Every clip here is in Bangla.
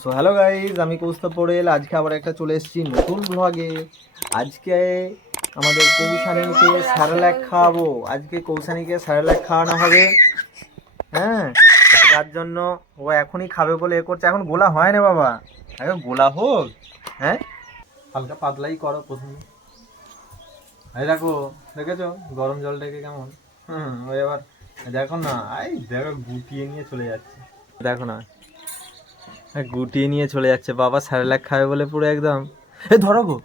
সো হ্যালো গাইজ আমি কৌস্তব পড়েল। আজকে আবার একটা চলে এসেছি নতুন ব্লগে আজকে আমাদের কৌশানীকে স্যারেলাক খাওয়াবো। আজকে কৌশানীকে স্যারেলাক খাওয়ানো হবে। হ্যাঁ যার জন্য ও এখনই খাবে বলে এ করছে। এখন গোলা হয় না বাবা। আগে গোলা হোক। হ্যাঁ? হালকা পাতলাই করো প্রথমে। এই দেখো, দেখেছ? গরম জল ডেকে কেমন? হুম ওই এবার দেখো না, এই দেখো গুটিয়ে নিয়ে চলে যাচ্ছে। দেখো না। গুটিয়ে নিয়ে চলে যাচ্ছে। বাবা স্যারেলাক খাবে বলে পুরো একদম। এ ধরো গো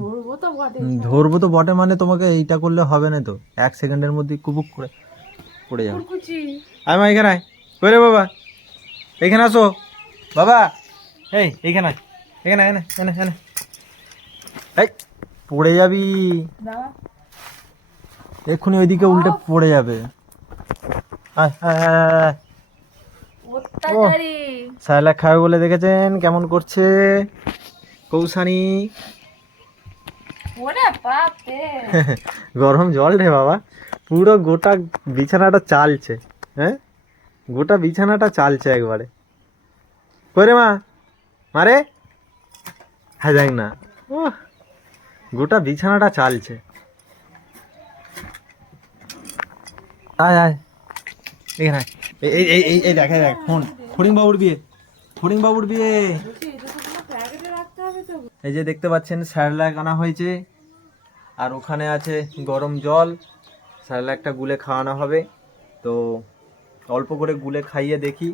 ধরবো তো বটে। ধরবো তো বটে মানে তোমাকে এইটা করলে হবে না তো। এক সেকেন্ডের মধ্যে কুবুক করে পড়ে যাবে। আয় মা এখানে আয়। কই রে বাবা এখানে আসো। বাবা এই এইখানে আয়। এখানে আয়, এখানে এখানে এখানে এই পড়ে যাবি। এক্ষুনি ওইদিকে উল্টে পড়ে যাবে। আয় আয়, আয়, আয়। খাবে বলে দেখেছেন কেমন করছে? কৌসানি গরম জল রে বাবা পুরো গোটা বিছানাটা চালছে হ্যাঁ? গোটা বিছানাটা চালছে একবারে। করে মা? মারে হ্যাঁ যাই না। ও গোটা বিছানাটা চালছে। আয় আয়। এখানে। এই এই এই এই দেখ দেখ, ফোন। ফড়িং বাবুর বিয়ে। ফড়িং বাবুর বিয়ে। এই যে দেখতে পাচ্ছেন, স্যারলাক আনা হয়েছে। আর ওখানে আছে গরম জল। স্যারলাকটা গুলে খাওয়ানো হবে। তো অল্প করে গুলে খাইয়ে দেখি।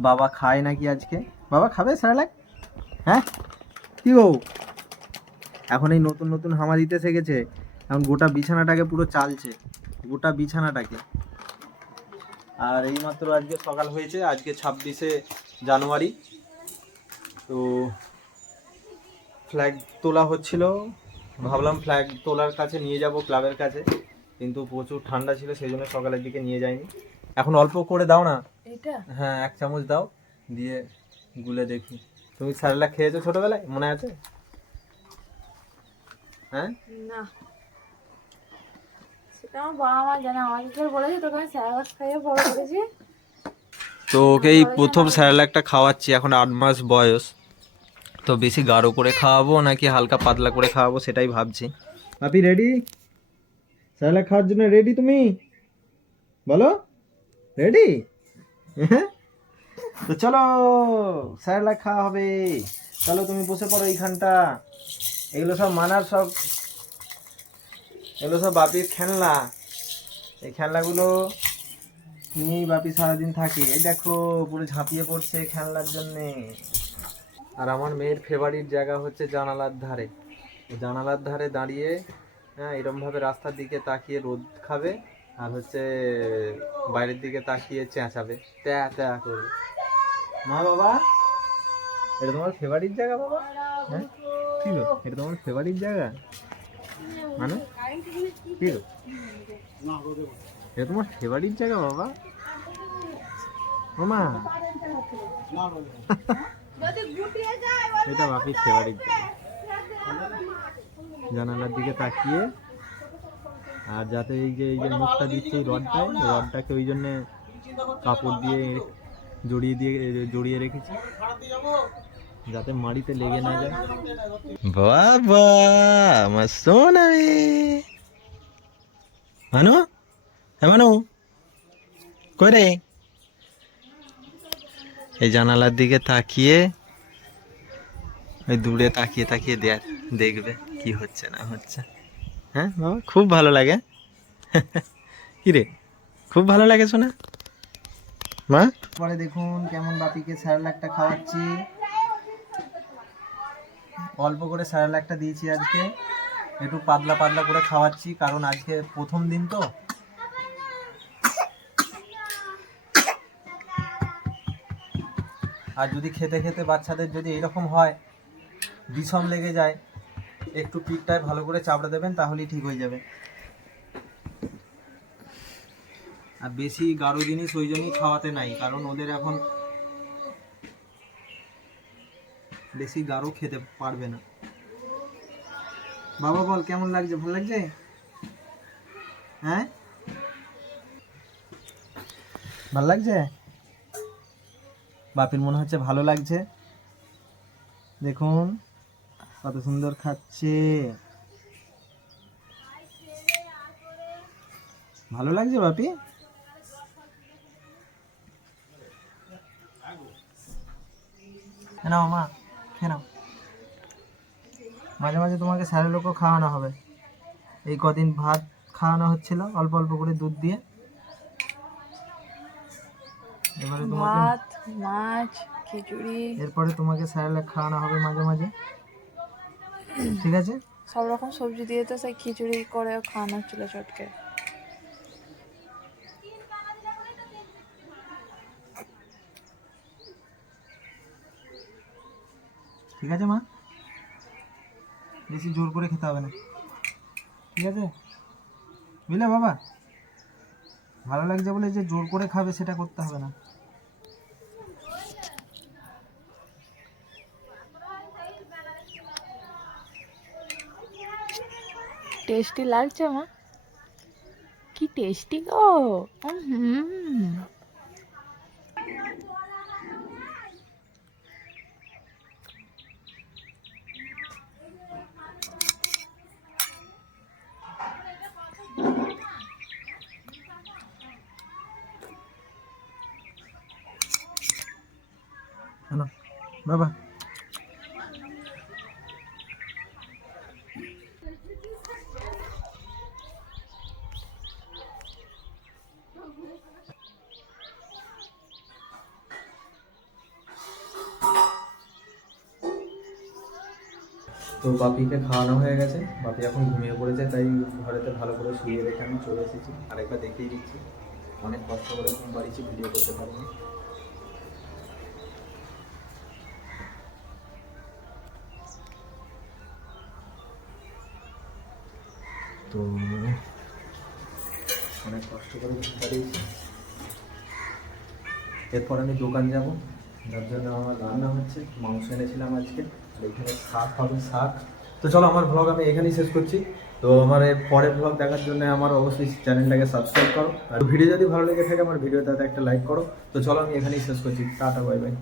বাবা খায় নাকি আজকে? বাবা খাবে স্যারলাক? হ্যাঁ? কি গো এখন এই নতুন নতুন হামা দিতে শিখেছে এখন গোটা বিছানাটাকে পুরো চালছে। গোটা বিছানাটাকে। আর এইমাত্র আজকে সকাল হয়েছে আজকে ছাব্বিশে জানুয়ারি। তো ফ্ল্যাগ তোলা হচ্ছিল ভাবলাম ফ্ল্যাগ তোলার কাছে নিয়ে যাব ক্লাবের কাছে কিন্তু প্রচুর ঠান্ডা ছিল সেই জন্য সকালের দিকে নিয়ে যাইনি। এখন অল্প করে দাও না? এটা? হ্যাঁ এক চামচ দাও দিয়ে গুলে দেখি। তুমি স্যারেলা খেয়েছো ছোটবেলায়? মনে আছে? হ্যাঁ? না। আমার বাবা মা জানে আমাকে কেউ বলেছে তোকে আমি স্যারাস খাইয়ে বড় করেছি। তো ওকেই প্রথম স্যারেলাকটা খাওয়াচ্ছি এখন আট মাস বয়স। তো বেশি গাঢ় করে খাওয়াবো নাকি হালকা পাতলা করে খাওয়াবো সেটাই ভাবছি। আপনি রেডি স্যারেলাক খাওয়ার জন্য রেডি তুমি? বলো? রেডি তো চলো স্যারেলাক খাওয়া হবে। চলো তুমি বসে পড়ো এইখানটা। এগুলো সব মানার সব এগুলো সব বাপির খেলনা। এই খেলনাগুলো নিয়েই বাপি সারাদিন থাকে। এই দেখো, পুরো ঝাঁপিয়ে পড়ছে খেলনার জন্যে। আর আমার মেয়ের ফেভারিট জায়গা হচ্ছে জানালার ধারে। জানালার ধারে দাঁড়িয়ে হ্যাঁ এরমভাবে রাস্তার দিকে তাকিয়ে রোদ খাবে আর হচ্ছে বাইরের দিকে তাকিয়ে চেঁচাবে। ত্যা ত্যা করবে মা বাবা, এটা তোমার ফেভারিট জায়গা বাবা? হ্যাঁ? কি এটা তোমার ফেভারিট জায়গা? মানে? এটা তোমার ফেভারিট জায়গা বাবা মামা এটা বাপির ফেভারিট জানালার দিকে তাকিয়ে আর যাতে এই যে এই যে মুখটা দিচ্ছে এই রডটায় রডটাকে ওই জন্যে কাপড় দিয়ে জড়িয়ে দিয়ে জড়িয়ে রেখেছি যাতে মাড়িতে লেগে না যায়। বাবা আমার সোনা মানু হ্যাঁ মানু কই রে? এই জানালার দিকে তাকিয়ে ওই দূরে তাকিয়ে তাকিয়ে দেখ দেখবে কি হচ্ছে না হচ্ছে। হ্যাঁ বাবা খুব ভালো লাগে। কি রে? খুব ভালো লাগে শোনা। মা? পরে দেখুন কেমন বাপিকে স্যারেলাকটা খাওয়াচ্ছি। অল্প করে স্যারেলাকটা দিয়েছি আজকে। একটু পাতলা পাতলা করে খাওয়াচ্ছি, কারণ আজকে প্রথম দিন তো। আর যদি খেতে খেতে বাচ্চাদের যদি এরকম হয়, বিষম লেগে যায়, একটু পিঠটায় ভালো করে চাপড়ে দেবেন, তাহলেই ঠিক হয়ে যাবে। আর বেশি গাঢ় জিনিস ওই জন্যই খাওয়াতে নাই, কারণ ওদের এখন বেশি গাঢ় খেতে পারবে না। বাবা বল, কেমন লাগছে? ভালো লাগছে? হ্যাঁ? ভালো লাগছে? বাপির মনে হচ্ছে ভালো লাগছে। দেখুন, কত সুন্দর খাচ্ছে। ভালো লাগছে বাপি? নাও মা। খেয়ে নাও। মাঝে মাঝে তোমাকে স্যারের লোকও খাওয়ানো হবে। এই কদিন ভাত খাওয়ানো হচ্ছিল অল্প অল্প করে দুধ দিয়ে। এবারে তোমাকে ভাত মাছ খিচুড়ি। এরপরে তোমাকে স্যারেলাক খাওয়ানো হবে মাঝে মাঝে। ঠিক আছে? সব রকম সবজি দিয়ে তো সেই খিচুড়ি করে খাওয়ানো হচ্ছিল চটকে। ঠিক আছে, মা? বেশি জোর করে খেতে হবে না। ঠিক আছে? বুঝলে বাবা? ভালো লাগছে বলে যে জোর করে খাবে, সেটা করতে হবে না। টেস্টি লাগছে, মা? কি টেস্টি গো? হুম শোনো তো বাপিকে খাওয়ানো হয়ে গেছে। বাপি এখন ঘুমিয়ে পড়েছে, তাই ঘরেতে ভালো করে শুয়ে রেখে আমি চলে এসেছি। আরেকবার দেখিয়ে দিচ্ছি। অনেক কষ্ট করে পাড়িয়েছি ভিডিও করতে পারিনি তো, অনেক কষ্ট করে এরপর আমি দোকান যাব। যার জন্য আমার রান্না হচ্ছে, মাংস এনেছিলাম আজকে। আর এখানে শাক হবে, শাক। তো চলো, আমার ব্লগ আমি এখানেই শেষ করছি। তো আমার পরের ব্লগ দেখার জন্য আমার অবশ্যই চ্যানেলটাকে সাবস্ক্রাইব করো। আর ভিডিও যদি ভালো লেগে থাকে আমার ভিডিওটাতে একটা লাইক করো। তো চলো, আমি এখানেই শেষ করছি। Tata bye bye